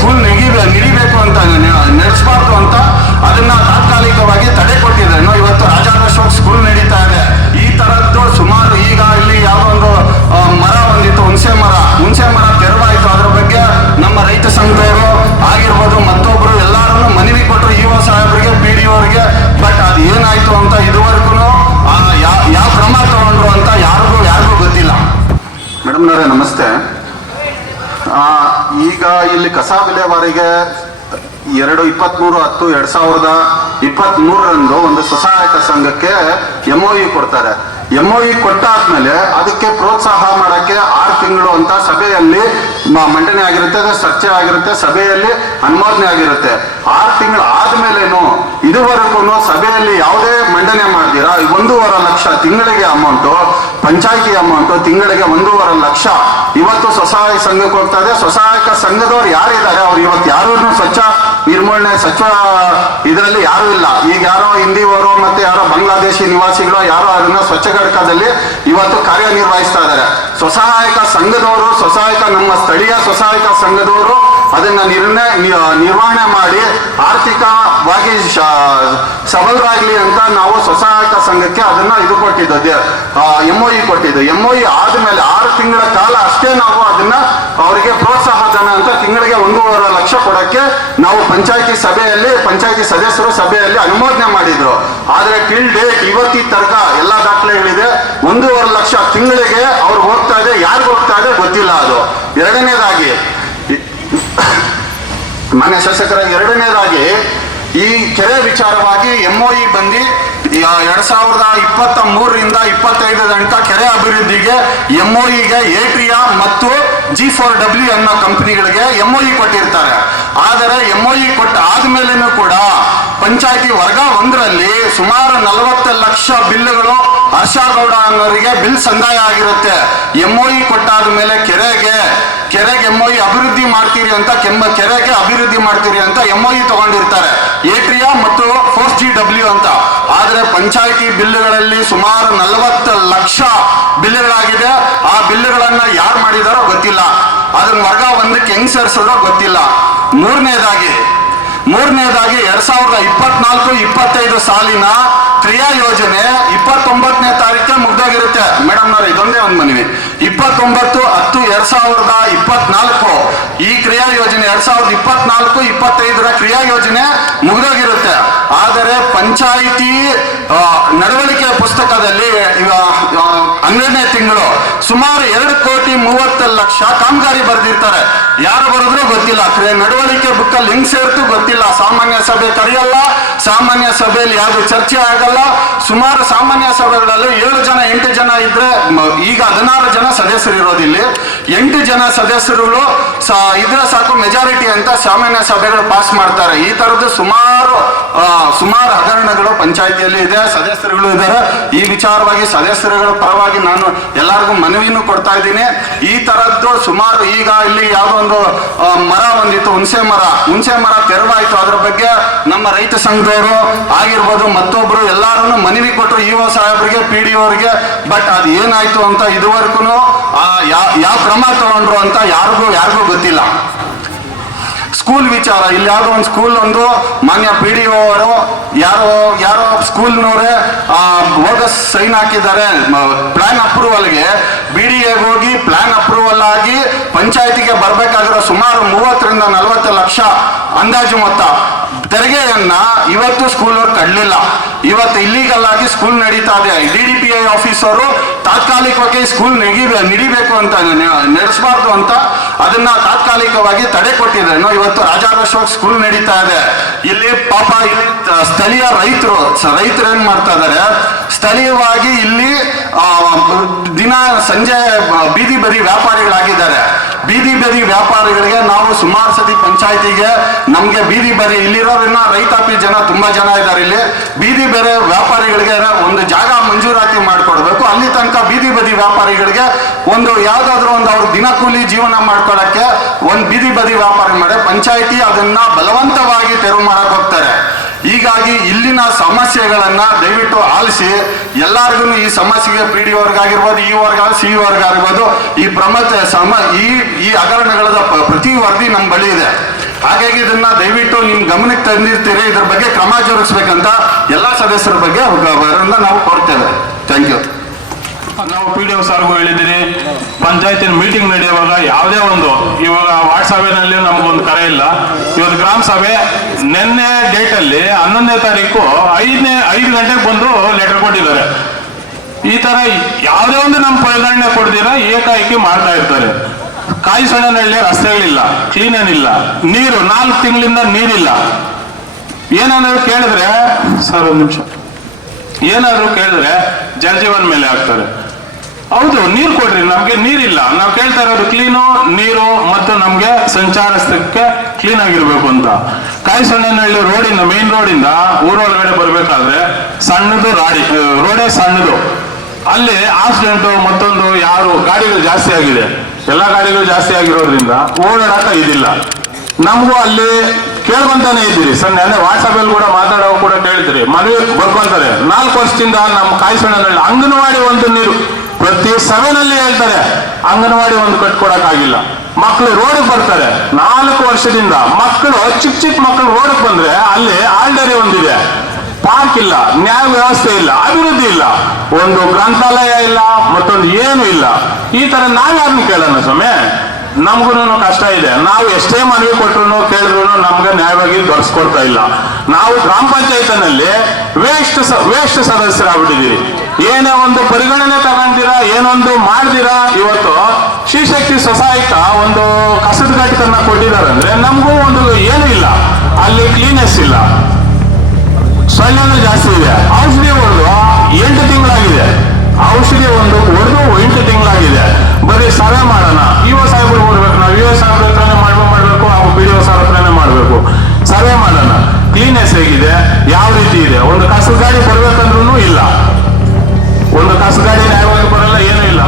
School ನಿಡಿಬೇಕು ಅಂತ ನಡೆಸಬಾರ್ದು ಅಂತ ಅದನ್ನ ತಾತ್ಕಾಲಿಕವಾಗಿ ತಡೆ ಕೊಟ್ಟಿದ್ದೇನೆ. ಇವತ್ತು ರಾಜಾರೋಷವಾಗಿ ಸ್ಕೂಲ್ ನಡೀತಾ ಇದೆ. ಈ ತರದ್ದು ಸುಮಾರು ಈಗ ಇಲ್ಲಿ ಯಾವುದೋ ಒಂದು ಮರ ಒಂದಿತ್ತು, ಹುಣಸೆ ಮರ ತೆರವಾಯಿತು. ಅದ್ರ ಬಗ್ಗೆ ನಮ್ಮ ರೈತ ಸಂಘದವರು ಆಗಿರ್ಬೋದು ಮತ್ತೊಬ್ರು ಎಲ್ಲರೂ ಮನವಿ ಕೊಟ್ಟರು ಇಒ ಸಾಹೇಬರಿಗೆ, PDO ಅವರಿಗೆ. ಬಟ್ ಅದು ಏನಾಯ್ತು ಅಂತ ಇದುವರೆಗೂ ಯಾವ ಕ್ರಮ ತಗೊಂಡ್ರು ಅಂತ ಯಾರಿಗೂ ಗೊತ್ತಿಲ್ಲ. ಮೇಡಮ್ನವರೇ ನಮಸ್ತೆ. ಈಗ ಇಲ್ಲಿ ಕಸ ವಿಲೇವಾರಿಗೆ 23/10/2023 ಒಂದು ಸ್ವಸಹಾಯಕ ಸಂಘಕ್ಕೆ MOE ಕೊಡ್ತಾರೆ. MOE ಕೊಟ್ಟಾದ್ಮೇಲೆ ಅದಕ್ಕೆ ಪ್ರೋತ್ಸಾಹ ಮಾಡಕ್ಕೆ 6 ತಿಂಗಳು ಅಂತ ಸಭೆಯಲ್ಲಿ ಮಂಡನೆ ಆಗಿರುತ್ತೆ, ಚರ್ಚೆ ಆಗಿರುತ್ತೆ, ಸಭೆಯಲ್ಲಿ ಅನುಮೋದನೆ ಆಗಿರುತ್ತೆ. 6 ತಿಂಗಳು ಆದ್ಮೇಲೇನು ಇದುವರೆಗೂ ಸಭೆಯಲ್ಲಿ ಯಾವುದೇ ಮಂಡನೆ ಮಾಡ್ದಿರಾ 1.5 ಲಕ್ಷ ತಿಂಗಳಿಗೆ ಅಮೌಂಟು, ಪಂಚಾಯಿತಿ ಅಮೌಂಟು ತಿಂಗಳಿಗೆ 1.5 ಲಕ್ಷ ಇವತ್ತು ಸ್ವಸಹಾಯ ಸಂಘಕ್ಕೆ ಹೋಗ್ತಾ ಇದೆ. ಸ್ವಸಹಾಯಕ ಸಂಘದವ್ರು ಯಾರಿದ್ದಾರೆ ಅವ್ರು ಇವತ್ತು ಯಾರು ಸ್ವಚ್ಛ ನಿರ್ಮೂಲನೆ ಇದರಲ್ಲಿ ಯಾರು ಇಲ್ಲ. ಈಗ ಯಾರೋ ಹಿಂದಿಯವರು ಮತ್ತೆ ಯಾರೋ ಬಾಂಗ್ಲಾದೇಶಿ ನಿವಾಸಿಗಳು ಯಾರೋ ಅದನ್ನ ಸ್ವಚ್ಛ ಘಟಕದಲ್ಲಿ ಇವತ್ತು ಕಾರ್ಯನಿರ್ವಹಿಸ್ತಾ ಇದ್ದಾರೆ. ಸ್ವಸಹಾಯಕ ಸಂಘದವರು, ನಮ್ಮ ಸ್ಥಳೀಯ ಸ್ವಸಹಾಯಕ ಸಂಘದವರು ಅದನ್ನ ನಿರ್ವಹಣೆ ಮಾಡಿ ಆರ್ಥಿಕವಾಗಿ ಸಬಲರಾಗ್ಲಿ ಅಂತ ನಾವು ಸ್ವಸಹಾಯಕ ಸಂಘಕ್ಕೆ ಅದನ್ನ ಕೊಟ್ಟಿದ್ದು, MOE ಕೊಟ್ಟಿದ್ದು. MOE ಆದ್ಮೇಲೆ 6 ತಿಂಗಳ ಕಾಲ ಅಷ್ಟೇ ನಾವು ಅದನ್ನ ಅವರಿಗೆ ಪ್ರೋತ್ಸಾಹ ಧನ ಅಂತ ತಿಂಗಳಿಗೆ 1.5 ಲಕ್ಷ ಕೊಡಕ್ಕೆ ನಾವು ಪಂಚಾಯತಿ ಸದಸ್ಯರು ಸಭೆಯಲ್ಲಿ ಅನುಮೋದನೆ ಮಾಡಿದ್ರು. ಆದ್ರೆ ಟಿಲ್ ಡೇಟ್ ಇವತ್ತಿ ತನಕ ಎಲ್ಲ ದಾಖಲೆಗಳಿದೆ. 1.5 ಲಕ್ಷ ತಿಂಗಳಿಗೆ ಅವ್ರು ಹೋಗ್ತಾ ಇದೆ, ಯಾರಿಗೂ ಹೋಗ್ತಾ ಇದೆ ಗೊತ್ತಿಲ್ಲ. ಅದು ಎರಡನೇದಾಗಿ ಮಾನ್ಯ ಶಾಸಕರ, ಎರಡನೇದಾಗಿ ಈ ಕೆರೆ ವಿಚಾರವಾಗಿ MOE ಬಂದು 2023ರಿಂದ 25 ತನಕ ಕೆರೆ ಅಭಿವೃದ್ಧಿಗೆ MOEಗೆ ಏಟ್ರಿಯಾ ಮತ್ತು G4W ಅನ್ನೋ ಕಂಪನಿಗಳಿಗೆ MOE ಕೊಟ್ಟಿರ್ತಾರೆ. ಆದರೆ MOE ಕೊಟ್ಟ ಆದ್ಮೇಲೆನೂ ಕೂಡ ಪಂಚಾಯತಿ ವರ್ಗ 1ರಲ್ಲಿ ಸುಮಾರು 40 ಲಕ್ಷ ಬಿಲ್ಗಳು ಹರ್ಷಗೌಡ ಅನ್ನೋರಿಗೆ ಬಿಲ್ ಸಂದಾಯ ಆಗಿರುತ್ತೆ. MOE ಕೊಟ್ಟಾದ ಮೇಲೆ ಕೆರೆಗೆ MOE ಅಭಿವೃದ್ಧಿ ಮಾಡ್ತೀರಿ ಅಂತ ಕೆರೆಗೆ ಅಭಿವೃದ್ಧಿ ಮಾಡ್ತೀರಿ ಅಂತ MOE ತಗೊಂಡಿರ್ತಾರೆ, ಏಟ್ರಿಯಾ ಮತ್ತು 4GW ಅಂತ. ಆದ್ರೆ ಪಂಚಾಯತಿ ಬಿಲ್ಗಳಲ್ಲಿ ಸುಮಾರು 40 ಲಕ್ಷ ಬಿಲ್ಗಳಾಗಿದೆ. ಆ ಬಿಲ್ಗಳನ್ನ ಯಾರು ಮಾಡಿದಾರೋ ಗೊತ್ತಿಲ್ಲ, ಅದನ್ನ ವರ್ಗ 1ಕ್ಕೆ ಹೆಂಗ್ ಸೇರಿಸೋದೋ ಗೊತ್ತಿಲ್ಲ. ಮೂರನೇದಾಗಿ 2024-25 ಸಾಲಿನ ಕ್ರಿಯಾ ಯೋಜನೆ 29ನೇ ತಾರೀಕೆ ಮುಗ್ದೋಗಿರುತ್ತೆ. ಮೇಡಮ್ನವ್ರ ಇದೊಂದೇ ಒಂದು ಮನವಿ, 29/10/2024 ಈ ಕ್ರಿಯಾ ಯೋಜನೆ 2024-25ರ ಕ್ರಿಯಾ ಯೋಜನೆ ಮುಗ್ದೋಗಿರುತ್ತೆ. ಆದರೆ ಪಂಚಾಯಿತಿ ನಡವಳಿಕೆ ಪುಸ್ತಕದಲ್ಲಿ 12ನೇ ತಿಂಗಳು ಸುಮಾರು 2,30,00,000 ಕಾಮಗಾರಿ ಬರೆದಿರ್ತಾರೆ. ಯಾರು ಬರೆದ್ರೂ ಗೊತ್ತಿಲ್ಲ. ನಡವಳಿಕೆ ಬುಕ್ಕಲ್ಲಿ ಹೆಂಗ್ ಸೇರ್ತು ಗೊತ್ತಿಲ್ಲ. ಸಾಮಾನ್ಯ ಸಭೆ ಕರೆಯಲ್ಲ, ಸಾಮಾನ್ಯ ಸಭೆಯಲ್ಲಿ ಯಾವ್ದು ಚರ್ಚೆ ಆಗಲ್ಲ. ಸುಮಾರು ಸಾಮಾನ್ಯ ಸಭೆಗಳಲ್ಲಿ 7 ಜನ 8 ಜನ ಇದ್ರೆ, ಈಗ 16 ಜನ ಸದಸ್ಯರು ಇರೋದಿಲ್ಲಿ. 8 ಜನ ಸದಸ್ಯರುಗಳು ಇದ್ರೆ ಸಾಕು ಮೆಜಾರಿಟಿ ಅಂತ ಸಾಮಾನ್ಯ ಸಭೆಗಳು ಪಾಸ್ ಮಾಡ್ತಾರೆ. ಈ ತರದ್ದು ಸುಮಾರು ಹಗರಣಗಳು ಪಂಚಾಯಿತಿಯಲ್ಲಿ ಇದೆ, ಸದಸ್ಯರುಗಳು ಇದ್ದಾರೆ. ಈ ವಿಚಾರವಾಗಿ ಸದಸ್ಯರುಗಳ ಪರವಾಗಿ ನಾನು ಎಲ್ಲರಿಗೂ ಮನವಿನೂ ಕೊಡ್ತಾ ಇದ್ದೀನಿ. ಈ ತರದ್ದು ಸುಮಾರು ಈಗ ಇಲ್ಲಿ ಯಾವುದೋ ಒಂದು ಮರ ಒಂದಿತ್ತು, ಹುಣಸೆ ಮರ ತೆರವಾಯಿತು. ಅದ್ರ ಬಗ್ಗೆ ನಮ್ಮ ರೈತ ಸಂಘದವರು ಆಗಿರ್ಬೋದು ಮತ್ತೊಬ್ರು ಎಲ್ಲರೂ ಮನವಿ ಕೊಟ್ಟರು ಇಒ ಸಾಹೇಬರಿಗೆ, PDO ಅವರಿಗೆ. ಬಟ್ ಅದು ಏನಾಯ್ತು ಅಂತ ಇದುವರೆಗೂ ಯಾವ ಕ್ರಮ ತಗೊಂಡ್ರು ಅಂತ ಯಾರಿಗೂ ಗೊತ್ತಿಲ್ಲ. ಸ್ಕೂಲ್ ವಿಚಾರ, ಇಲ್ಲಿ ಯಾವುದೋ ಒಂದು ಸ್ಕೂಲ್ ಮಾನ್ಯ PDO ಅವರು ಯಾರೋ ಸ್ಕೂಲ್ನವರೇ ಬೋಗಸ್ ಸೈನ್ ಹಾಕಿದ್ದಾರೆ ಪ್ಲಾನ್ ಅಪ್ರೂವಲ್ಗೆ. BDAಗೆ ಹೋಗಿ ಪ್ಲಾನ್ ಅಪ್ರೂವಲ್ ಆಗಿ ಪಂಚಾಯತಿಗೆ ಬರ್ಬೇಕಾಗಿರೋ ಸುಮಾರು 30ರಿಂದ 40 ಲಕ್ಷ ಅಂದಾಜು ಮೊತ್ತ ತೆರಿಗೆಯನ್ನ ಇವತ್ತು ಸ್ಕೂಲ್ ಅವ್ರು ಕಡ್ಲಿಲ್ಲ. ಇವತ್ತು ಇಲ್ಲಿಗಲ್ ಆಗಿ ಸ್ಕೂಲ್ ನಡೀತಾ ಇದೆ. DDPI ಆಫೀಸರು ತಾತ್ಕಾಲಿಕವಾಗಿ ಸ್ಕೂಲ್ ನಿಡಿಬೇಕು ಅಂತ ನಡೆಸಬಾರ್ದು ಅಂತ ಅದನ್ನ ತಾತ್ಕಾಲಿಕವಾಗಿ ತಡೆ ಕೊಟ್ಟಿದ್ದಾರೆ. ಇವತ್ತು ರಾಜಾರೋಷವಾಗಿ ಸ್ಕೂಲ್ ನಡೀತಾ ಇದೆ. ಇಲ್ಲಿ ಪಾಪ ಸ್ಥಳೀಯ ರೈತರು ಏನ್ ಮಾಡ್ತಾ ಇದ್ದಾರೆ, ಸ್ಥಳೀಯವಾಗಿ ಇಲ್ಲಿ ದಿನ ಸಂಜೆ ಬೀದಿ ಬದಿ ವ್ಯಾಪಾರಿಗಳಾಗಿದ್ದಾರೆ. ಬೀದಿ ಬದಿ ವ್ಯಾಪಾರಿಗಳಿಗೆ ನಾವು ಸುಮಾರು ಸತಿ ಪಂಚಾಯತಿಗೆ ನಮ್ಗೆ ಬೀದಿ ಬದಿ ಇಲ್ಲಿರೋರಿನ ರೈತಾಪಿ ಜನ ತುಂಬಾ ಜನ ಇದ್ದಾರೆ. ಇಲ್ಲಿ ಬೀದಿ ಬೇರೆ ವ್ಯಾಪಾರಿಗಳಿಗೆ ಒಂದು ಜಾಗ ಮಂಜೂರಾತಿ ಮಾಡಿಕೊಡ್ಬೇಕು. ಅಲ್ಲಿ ತನಕ ಬೀದಿ ಬದಿ ವ್ಯಾಪಾರಿಗಳಿಗೆ ಒಂದು ಯಾವ್ದಾದ್ರು ಒಂದು ಅವ್ರ ದಿನಕೂಲಿ ಜೀವನ ಮಾಡ್ಕೊಳಕ್ಕೆ ಒಂದು ಬೀದಿ ಬದಿ ವ್ಯಾಪಾರ ಮಾಡಿ ಪಂಚಾಯತಿ ಅದನ್ನ ಬಲವಂತವಾಗಿ ತೆರವು ಮಾಡಕ್ ಹೋಗ್ತಾರೆ. ಹೀಗಾಗಿ ಇಲ್ಲಿನ ಸಮಸ್ಯೆಗಳನ್ನ ದಯವಿಟ್ಟು ಆಲಿಸಿ ಎಲ್ಲರಿಗೂ ಈ ಸಮಸ್ಯೆಗೆ PDO ಅವ್ರಿಗಾಗಿರ್ಬೋದು, EO CO ಅವ್ರಿಗಾಗಿರ್ಬೋದು ಈ ಈ ಹಗರಣಗಳ ಪ್ರತಿ ವರದಿ ನಮ್ಮ ಬಳಿ ಇದೆ. ಹಾಗಾಗಿ ಇದನ್ನ ದಯವಿಟ್ಟು ನಿಮ್ ಗಮನಕ್ಕೆ ತಂದಿರ್ತೀರಿ, ಇದ್ರ ಬಗ್ಗೆ ಕ್ರಮ ಜರುಗಿಸ್ಬೇಕಂತ ಎಲ್ಲಾ ಸದಸ್ಯರ ಬಗ್ಗೆ ಅವರಿಂದ ನಾವು ಕೋರ್ತೇವೆ. Thank you. ನಾವು PDO ಸಾರ್ಗೂ ಹೇಳಿದ್ದೀರಿ, ಪಂಚಾಯತಿನ ಮೀಟಿಂಗ್ ನಡೆಯುವಾಗ ಯಾವುದೇ ಒಂದು, ಇವಾಗ ವಾರ್ಡ್ ಸಭೆಯಲ್ಲಿ ನಮಗೊಂದು ಕರೆ ಇಲ್ಲ. ಇವತ್ತು ಗ್ರಾಮ ಸಭೆ ನಿನ್ನೆ ಡೇಟಲ್ಲಿ 11ನೇ ತಾರೀಕು 5 ಗಂಟೆಗೆ ಬಂದು ಲೆಟರ್ ಕೊಟ್ಟಿದ್ದಾರೆ. ಈ ತರ ಯಾವುದೇ ಒಂದು ನಮ್ಮ ಪರಿಗಣನೆ ಕೊಡ್ದಿರ ಏಕಾಏಕಿ ಮಾಡ್ತಾ ಇರ್ತಾರೆ. ಕಾಯಿಸಣ್ಣನಹಳ್ಳಿ ರಸ್ತೆಗಳಿಲ್ಲ, ಕ್ಲೀನ್ ಏನಿಲ್ಲ, ನೀರು 4 ತಿಂಗಳಿಂದ ನೀರಿಲ್ಲ. ಏನಾದ್ರು ಕೇಳಿದ್ರೆ ಸರ್ ಒಂದು ನಿಮಿಷ, ಏನಾದ್ರು ಕೇಳಿದ್ರೆ ಜಲಜೀವನ್ ಮೇಲೆ ಹಾಕ್ತಾರೆ. ಹೌದು, ನೀರು ಕೊಡ್ರಿ, ನಮ್ಗೆ ನೀರಿಲ್ಲ. ನಾವು ಕೇಳ್ತಾ ಇರೋದು ಕ್ಲೀನು, ನೀರು ಮತ್ತು ನಮ್ಗೆ ಸಂಚಾರಕ್ಕೆ ಕ್ಲೀನ್ ಆಗಿರ್ಬೇಕು ಅಂತ. ಕಾಯಿಸಣ್ಣನಹಳ್ಳಿ ರೋಡಿಂದ, ಮೇನ್ ರೋಡಿಂದ ಊರೊಳಗಡೆ ಬರ್ಬೇಕಾದ್ರೆ ಸಣ್ಣದು ರೋಡೇ ಸಣ್ಣದು. ಅಲ್ಲಿ ಆಕ್ಸಿಡೆಂಟು ಮತ್ತೊಂದು ಯಾರು ಗಾಡಿಗಳು ಜಾಸ್ತಿ ಆಗಿದೆ, ಎಲ್ಲಾ ಗಾಡಿಗಳು ಜಾಸ್ತಿ ಆಗಿರೋದ್ರಿಂದ ಓಡಾಡಕ ಇದಿಲ್ಲ. ನಮಗೂ ಅಲ್ಲಿ ಕೇಳ್ಕೊಂತಾನೆ ಇದ್ದೀರಿ ಸರ್, ನೆನ್ನೆ ವಾಟ್ಸಪ್ಪಲ್ಲಿ ಕೂಡ ಮಾತಾಡೋ ಕೂಡ ಕೇಳಿದ್ರಿ, ಮನವಿ ಬರ್ಕೊಂತಾರೆ. 4 ವರ್ಷದಿಂದ ನಮ್ಮ ಕಾಯಿಸಣ್ಣನಹಳ್ಳಿ ಅಂಗನವಾಡಿ ಒಂದು ನೀರು ಪ್ರತಿ ಸಭೆನಲ್ಲಿ ಹೇಳ್ತಾರೆ, ಅಂಗನವಾಡಿ ಒಂದು ಕಟ್ಕೊಡಕ್ಕಾಗಿಲ್ಲ. ಮಕ್ಕಳು ರೋಡ್ ಬರ್ತಾರೆ 4 ವರ್ಷದಿಂದ, ಮಕ್ಕಳು ಚಿಕ್ಕ ಮಕ್ಕಳು ರೋಡ್ ಬಂದ್ರೆ ಅಲ್ಲಿ ಆಲ್ಡರಿ ಒಂದಿದೆ, ಪಾರ್ಕ್ ಇಲ್ಲ, ನ್ಯಾಯ ವ್ಯವಸ್ಥೆ ಇಲ್ಲ, ಅಭಿವೃದ್ಧಿ ಇಲ್ಲ, ಒಂದು ಗ್ರಂಥಾಲಯ ಇಲ್ಲ, ಮತ್ತೊಂದು ಏನು ಇಲ್ಲ. ಈ ತರ ನಾವ್ಯಾರನ್ನ ಕೇಳೋಣ ಸ್ವಾಮಿ? ನಮ್ಗೂ ಕಷ್ಟ ಇದೆ. ನಾವು ಎಷ್ಟೇ ಮನವಿ ಕೊಟ್ಟರು ಕೇಳಿದ್ರು ನಮ್ಗೆ ನ್ಯಾಯವಾಗಿ ದೊರಸ್ಕೊಡ್ತಾ ಇಲ್ಲ. ನಾವು ಗ್ರಾಮ ಪಂಚಾಯತ್ನಲ್ಲಿ ವೇಸ್ಟ್ ಸದಸ್ಯರಾಗ್ಬಿಟ್ಟಿದ್ದೀರಿ. ಏನೇ ಒಂದು ಪರಿಗಣನೆ ತಗೊಂಡಿರಾ, ಏನೊಂದು ಮಾಡ್ದಿರಾ. ಇವತ್ತು ಶ್ರೀಶಕ್ತಿ ಸೊಸೈಟ ಒಂದು ಕಸದ ಘಟಕನ್ನ ಕೊಟ್ಟಿದ್ದಾರೆ ಅಂದ್ರೆ ನಮಗೂ ಒಂದು ಏನು ಇಲ್ಲ, ಅಲ್ಲಿ ಕ್ಲೀನೆಸ್ ಇಲ್ಲ, ಸೊಳ್ಳೆನೂ ಜಾಸ್ತಿ ಇದೆ. ಔಷಧಿ ಹೊಡೆದು 8 ತಿಂಗಳಾಗಿದೆ, ಔಷಧಿ ಒಂದು ಹೊಡೆದು 8 ತಿಂಗಳಾಗಿದೆ. ಬರೀ ಸರ್ವೆ ಮಾಡೋಣ, ಇಒ ಸಾಹೇಬ್ರು ಕೊಡ್ಬೇಕು, ನಾವು ಇಒ ಸಾಹೇಬ್ರ ಹತ್ರನೇ ಮಾಡಬೇಕು, ಹಾಗೂ PDO ಸಾಹೇಬ್ರ ಹತ್ರನೇ ಮಾಡಬೇಕು. ಸರ್ವೆ ಮಾಡೋಣ, ಕ್ಲೀನೆಸ್ ಹೇಗಿದೆ, ಯಾವ ರೀತಿ ಇದೆ. ಒಂದು ಕಸದ ಗಾಡಿ ಬರ್ಬೇಕಂದ್ರೂ ಇಲ್ಲ, ಒಂದು ಕಸದ ಗಾಡಿ ನ್ಯಾಯವಾಗಿ ಬರಲ್ಲ, ಏನೂ ಇಲ್ಲ.